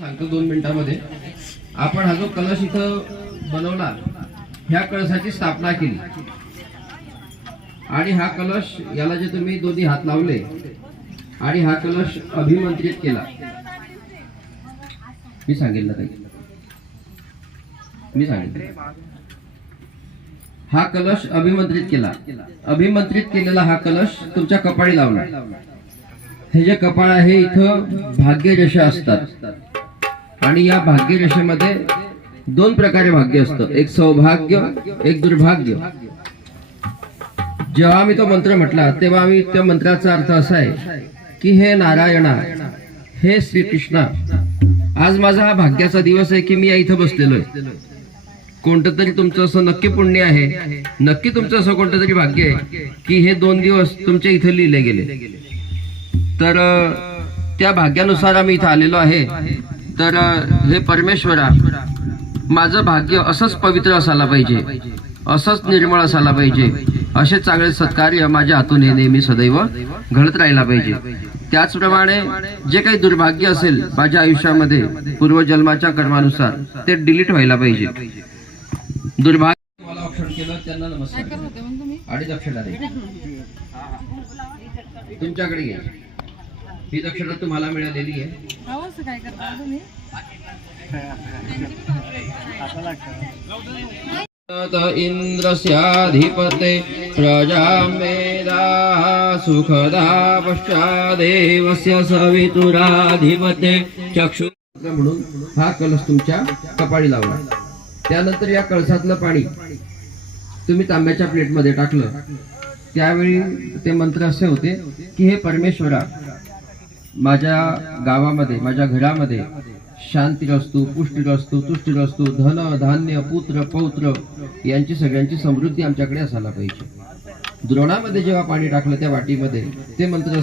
सांगतो दोन मिनिटामध्ये. आपण हा जो कलश इथं बनवला ह्या कळसाची स्थापना केली. आणि हा कलश याला जे तुम्ही दोन्ही हात लावले आणि हा कलश अभिमंत्रित केला. मी सांगेल ना काही मी सांगेल. हा कलश अभिमंत्रित केला. अभिमंत्रित केलेला हा कलश तुमच्या कपाळी लावला. हे जे कपाळ आहे इथं भाग्यरेषा असतात. आणि या भाग्यरेषेमध्ये दोन प्रकारे भाग्य असतं. एक सौभाग्य एक दुर्भाग्य. जेव्हा मी तो मंत्र म्हटला तेव्हा मी त्या मंत्राचा अर्थ असा आहे की हे नारायणा हे श्रीकृष्णा आज माझा हा भाग्याचा दिवस आहे की मी या इथं बसलेलो आहे. कोणतं तरी तुमचं असं नक्की पुण्य आहे नक्की तुमचं असं कोणतं तरी भाग्य आहे की हे दोन दिवस तुमच्या इथं लिहिले गेले. तर त्या भाग्यानुसार आम्ही इथं आलेलो आहे. तर हे परमेश्वरा माझं भाग्य असंच पवित्र असायला पाहिजे. असंच निर्मळ असायला पाहिजे. असे चांगले सत्कार्य माझ्या हातून हे नेहमी सदैव घडत राहायला पाहिजे. त्याचप्रमाणे जे काही दुर्भाग्य असेल माझ्या आयुष्यामध्ये पूर्वजन्माच्या कर्मानुसार ते डिलीट व्हायला पाहिजे. दुर्भाग्य त्यांना नमस्कार तुमच्याकडे ही दक्षिणा तुम्हाला मिळालेली आहे. अहो, असं काय करता तुम्ही? त इन्द्रस्याधिपते सुखदा पश्चादेवस्य सवितुराधिपते चक्षु म्हणून हा कलश तुमच्या कपाळी लावला. त्यानंतर या कळसातलं पाणी तुम्ही तांब्याच्या प्लेटमध्ये टाकलं. त्यावेळी ते मंत्र असे होते की हे परमेश्वरा माझ्या गावामध्ये माझ्या घरामध्ये शांतीरस्तू पुष्टीरस्तू असतो धन धान्य पुत्र पौत्र यांची सगळ्यांची समृद्धी आमच्याकडे असायला पाहिजे. द्रोणामध्ये जेव्हा पाणी टाकलं त्या वाटीमध्ये ते मंत्र